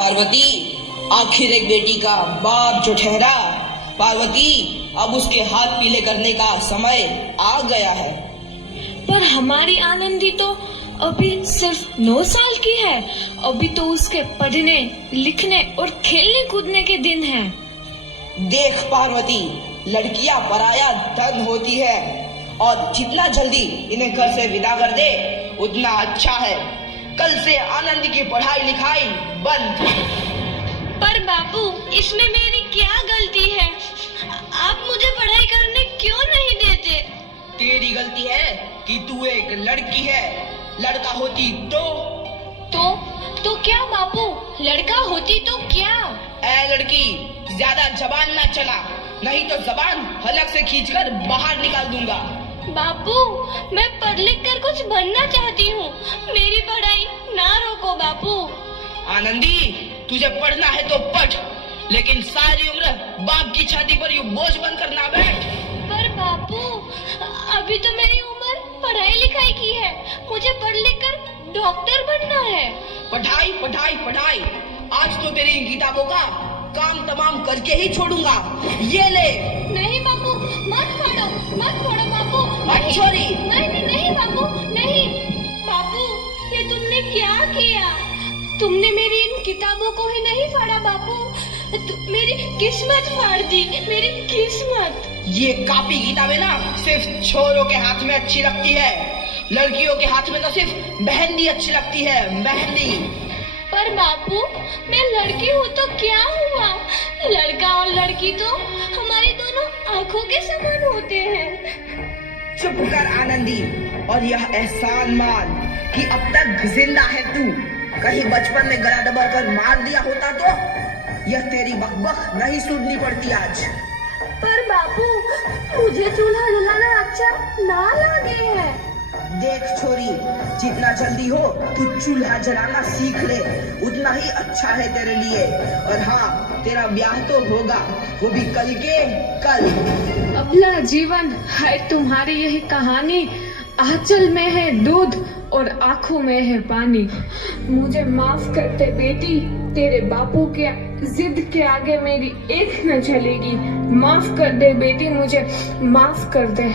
पार्वती, आखिर एक बेटी का बाप जो ठहरा। पार्वती, अब उसके हाथ पीले करने का समय आ गया है। पर हमारी आनंदी तो अभी सिर्फ 9 साल की है। अभी तो उसके पढ़ने, लिखने और खेलने कूदने के दिन हैं। देख पार्वती, लड़कियां पराया धन होती है और जितना जल्दी इन्हें घर से विदा कर दे उतना अच्छा है। कल से आनंद की पढ़ाई लिखाई बंद। पर बापू, इसमें मेरी क्या गलती है? आप मुझे पढ़ाई करने क्यों नहीं देते? तेरी गलती है कि तू एक लड़की है। लड़का होती तो क्या बापू? लड़का होती तो क्या? ए लड़की, ज्यादा जबान ना चला, नहीं तो जबान हलक से खींचकर बाहर निकाल दूंगा। बापू, मैं पढ़ लिख कर कुछ बनना चाहती हूँ। मेरी पढ़ाई ना रोको बापू। आनंदी, तुझे पढ़ना है तो पढ़, लेकिन सारी उम्र बाप की छाती पर यूं बोझ बनकर ना बैठ। पर बापू, अभी तो मेरी उम्र पढ़ाई लिखाई की है। मुझे पढ़ लिख कर डॉक्टर बनना है। पढ़ाई पढ़ाई पढ़ाई, आज तो तेरी इन किताबों का काम तमाम करके ही छोड़ूंगा। ये ले। नहीं बापू, मत फोड़ो बापू। मत छोड़ी। नहीं बापू, नहीं। बापू, ये तुमने क्या किया? तुमने मेरी इन किताबों को ही नहीं फाड़ा बापू, मेरी किस्मत फाड़ दी, मेरी किस्मत। ये कापी किताबें ना सिर्फ छोरों के हाथ में अच्छी लगती है, लड़कियों के हाथ में तो सिर्फ मेहंदी अच्छी लगती है, मेहंदी। पर बापू, मैं लड़की हूँ तो क्या हुआ? लड़का और लड़की तो हमारी दोनों आंखों के समान होते हैं। चुप कर आनंदी, और यह एहसान मान कि अब तक जिंदा है तू। कहीं बचपन में गला दबाकर मार दिया होता तो यह तेरी बकबक नहीं सुननी पड़ती आज। पर बापू, मुझे चूल्हा जलाना अच्छा ना लगे है। देख छोरी, जितना जल्दी हो तू चूल्हा जलाना सीख ले, उतना ही अच्छा है तेरे लिए। और हाँ, तेरा ब्याह तो होगा, वो भी कल के कल। अबला जीवन है तुम्हारी यही कहानी। आंचल में है दूध और आंखों में है पानी। मुझे माफ कर दे बेटी, तेरे बापू के जिद के आगे मेरी एक न चलेगी। माफ कर दे बेटी, मुझे माफ कर दे।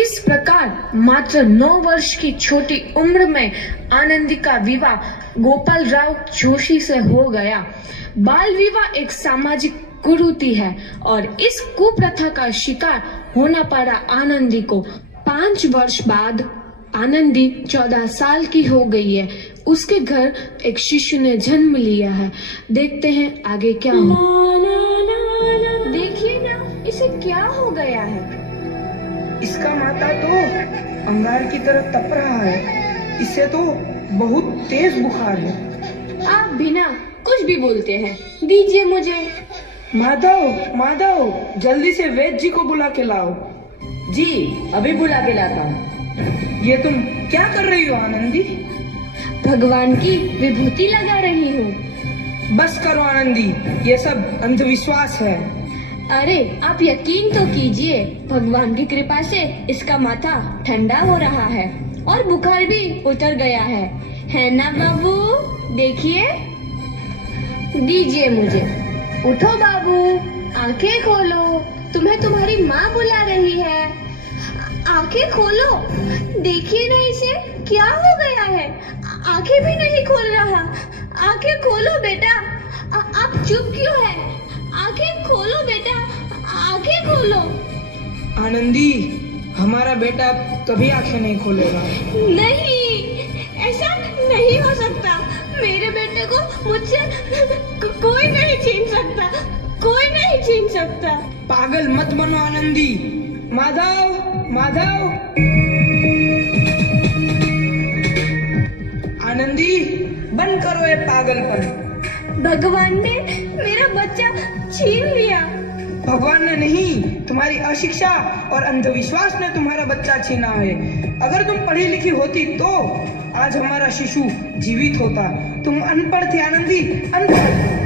इस प्रकार मात्र 9 वर्ष की छोटी उम्र में आनंदी का विवाह गोपाल राव जोशी से हो गया। बाल विवाह एक सामाजिक कुरीति है और इस कुप्रथा का शिकार होना पड़ा आनंदी को। 5 वर्ष बाद आनंदी 14 साल की हो गई है। उसके घर एक शिशु ने जन्म लिया है। देखते हैं आगे क्या हो। देखिए ना, इसे क्या हो गया है? इसका माथा तो अंगार की तरह तप रहा है। इसे तो बहुत तेज बुखार है। आप बिना कुछ भी बोलते हैं, दीजिए मुझे। माधव, जल्दी से वैद्य जी को बुला के लाओ। जी, अभी बुला के लाता हूँ। ये तुम क्या कर रही हो आनंदी? भगवान की विभूति लगा रही हूँ। बस करो आनंदी, ये सब अंधविश्वास है। अरे आप यकीन तो कीजिए, भगवान की कृपा से इसका माथा ठंडा हो रहा है और बुखार भी उतर गया है ना बाबू? देखिए, दीजिए मुझे। उठो बाबू, आंखें खोलो, तुम्हें तुम्हारी माँ बुला रही है। आंखें खोलो, देखिए ना इसे क्या हो गया है। आंखें भी नहीं खोल रहा। आंखें खोलो बेटा। आप चुप क्यों है? आंखें खोलो बेटा, आंखें खोलो। आनंदी, हमारा बेटा कभी आंखें नहीं खोलेगा। नहीं, ऐसा नहीं हो सकता। मेरे बेटे को मुझसे कोई नहीं छीन सकता, कोई नहीं छीन सकता। पागल मत बनो आनंदी। माधव, आनंदी, बंद करो ये पागलपन। भगवान ने मेरा बच्चा छीन लिया। भगवान ने नहीं, तुम्हारी अशिक्षा और अंधविश्वास ने तुम्हारा बच्चा छीना है। अगर तुम पढ़ी लिखी होती तो आज हमारा शिशु जीवित होता। तुम अनपढ़ थी आनंदी, अनपढ़।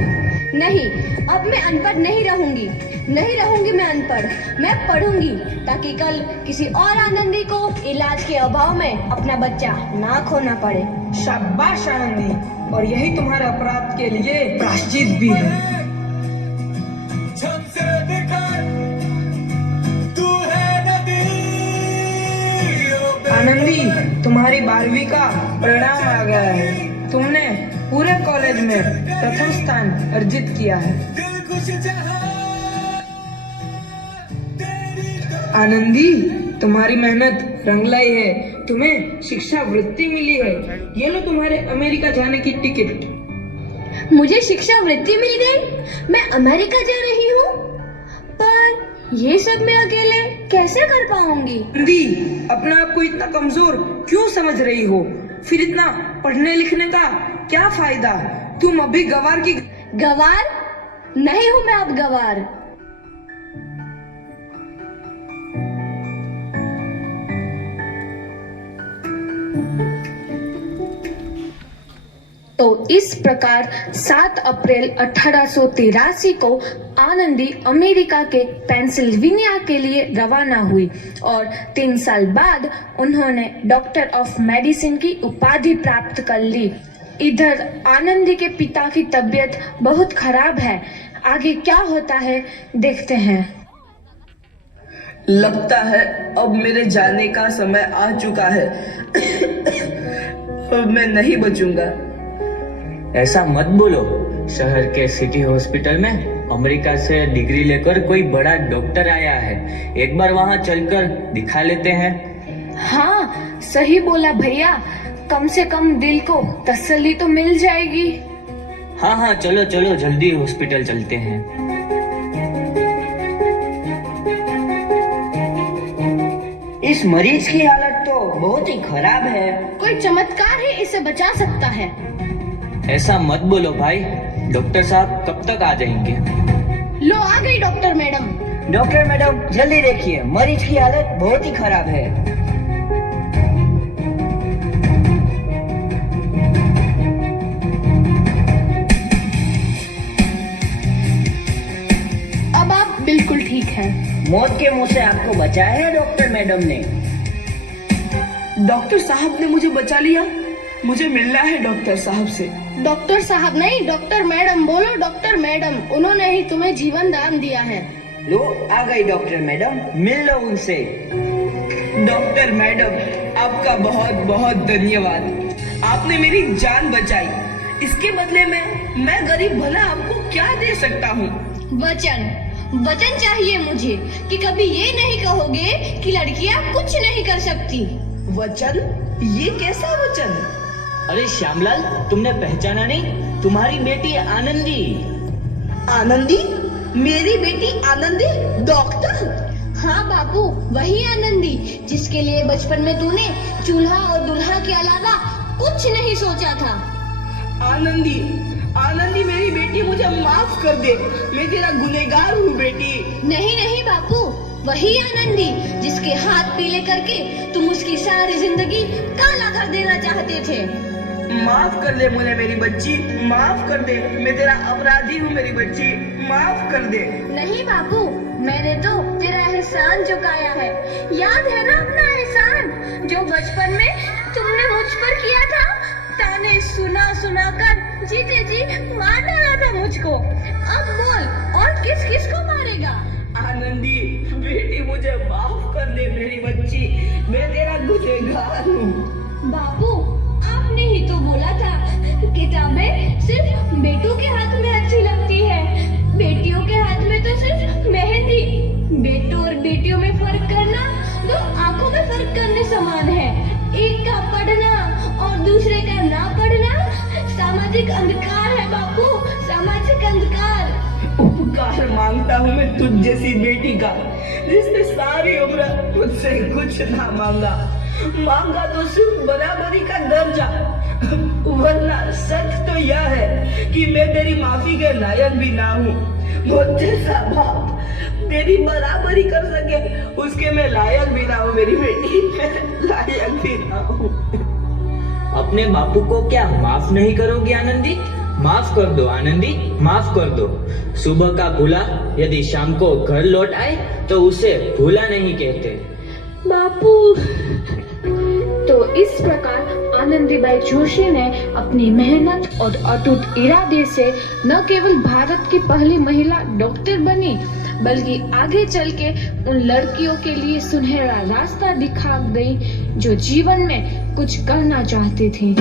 नहीं, अब मैं अनपढ़ नहीं रहूंगी मैं अनपढ़। मैं पढ़ूंगी ताकि कल किसी और आनंदी को इलाज के अभाव में अपना बच्चा ना खोना पड़े। शाबाश आनंदी, और यही तुम्हारे अपराध के लिए प्रायश्चित भी है। आनंदी, तुम्हारी 12वीं का परिणाम आ गया है। तुमने पूरे कॉलेज में प्रथम स्थान अर्जित किया है। आनंदी, तुम्हारी मेहनत रंग लाई है। तुम्हें शिक्षा वृत्ति मिली है। ये लो तुम्हारे अमेरिका जाने की टिकट। मुझे शिक्षा वृत्ति मिल गई। मैं अमेरिका जा रही हूँ, पर ये सब मैं अकेले कैसे कर पाऊंगी? आनंदी, अपना आप को इतना कमजोर क्यों समझ रही हो? फिर इतना पढ़ने लिखने का क्या फायदा? तुम अभी गवार की गवार नहीं हूँ मैं अब गवार। तो इस प्रकार 7 अप्रैल 1883 को आनंदी अमेरिका के पेंसिल्वेनिया के लिए रवाना हुई और 3 साल बाद उन्होंने डॉक्टर ऑफ मेडिसिन की उपाधि प्राप्त कर ली। इधर आनंदी के पिता की तबीयत बहुत खराब है। आगे क्या होता है देखते हैं। लगता है अब मेरे जाने का समय आ चुका है। अब मैं नहीं बचूंगा। ऐसा मत बोलो। शहर के सिटी हॉस्पिटल में अमेरिका से डिग्री लेकर कोई बड़ा डॉक्टर आया है। एक बार वहां चलकर दिखा लेते हैं। हाँ, सही बोला भैया। कम से कम दिल को तसल्ली तो मिल जाएगी। हाँ हाँ, चलो चलो जल्दी हॉस्पिटल चलते हैं। इस मरीज की हालत तो बहुत ही खराब है। कोई चमत्कार ही इसे बचा सकता है। ऐसा मत बोलो भाई। डॉक्टर साहब कब तक आ जाएंगे? लो आ गई डॉक्टर मैडम। डॉक्टर मैडम जल्दी देखिए, मरीज की हालत बहुत ही खराब है। अब आप बिल्कुल ठीक हैं। मौत के मुंह से आपको बचाया है डॉक्टर मैडम ने। डॉक्टर साहब ने मुझे बचा लिया। मुझे मिलना है डॉक्टर साहब से। डॉक्टर साहब नहीं, डॉक्टर मैडम बोलो। डॉक्टर मैडम, उन्होंने ही तुम्हें जीवन दान दिया है। लो आ गई डॉक्टर मैडम, मिल लो उनसे। डॉक्टर मैडम, आपका बहुत बहुत धन्यवाद। आपने मेरी जान बचाई। इसके बदले में मैं गरीब भला आपको क्या दे सकता हूँ? वचन चाहिए मुझे कि कभी ये नहीं कहोगे कि लड़कियां कुछ नहीं कर सकती। वचन? ये कैसा वचन? अरे श्यामलाल, तुमने पहचाना नहीं? तुम्हारी बेटी आनंदी। आनंदी? मेरी बेटी आनंदी डॉक्टर? हाँ बापू, वही आनंदी जिसके लिए बचपन में तूने चूल्हा और दुल्हा के अलावा कुछ नहीं सोचा था। आनंदी, आनंदी मेरी बेटी, मुझे माफ कर दे। मैं तेरा गुनहगार हूँ बेटी। नहीं नहीं बापू, वही आनंदी जिसके हाथ पीले करके तुम उसकी सारी जिंदगी काला कर देना चाहते थे। माफ कर दे मुझे मेरी बच्ची, माफ कर दे। मैं तेरा अपराधी हूँ मेरी बच्ची, माफ कर दे। नहीं बापू, मैंने तो तेरा एहसान चुकाया है। याद है ना अपना एहसान जो बचपन में तुमने मुझ पर किया था? ताने सुना सुना कर जीते जी मार डाला था मुझको। अब बोल, और किस किस को मारेगा? आनंदी बेटी, मुझे माफ कर दे मेरी बच्ची। मैं तेरा गुनहगार हूँ। बापू, आपने ही तो बोला था किताबें सिर्फ बेटों के हाथ में अच्छी लगती है, बेटियों के हाथ में तो सिर्फ मेहंदी। बेटों और बेटियों में फर्क करना तो आंखों में फर्क करने समान है। एक का पढ़ना और दूसरे का ना पढ़ना सामाजिक अंधकार है बापू, सामाजिक अंधकार। उपकार मांगता हूँ मैं तुझ जैसी बेटी का, जिसने सारी उम्र मुझसे कुछ ना मांगा तो सिर्फ बराबरी का दर्जा। वरना सच तो यह है कि मैं तेरी माफी के लायक भी ना हूँ। मुझ जैसा बाप तेरी बराबरी कर सके, उसके मैं लायक भी ना हूँ मेरी बेटी, मैं लायक भी ना हूँ। अपने बापू को क्या माफ नहीं करोगी आनंदी? माफ कर दो आनंदी, माफ कर दो। सुबह का भूला यदि शाम को घर लौट आए तो उसे भूला नहीं कहते। बापू। तो इस प्रकार आनंदीबाई जोशी ने अपनी मेहनत और अटूट इरादे से न केवल भारत की पहली महिला डॉक्टर बनी, बल्कि आगे चल के उन लड़कियों के लिए सुनहरा रास्ता दिखा गई जो जीवन में कुछ करना चाहती थी।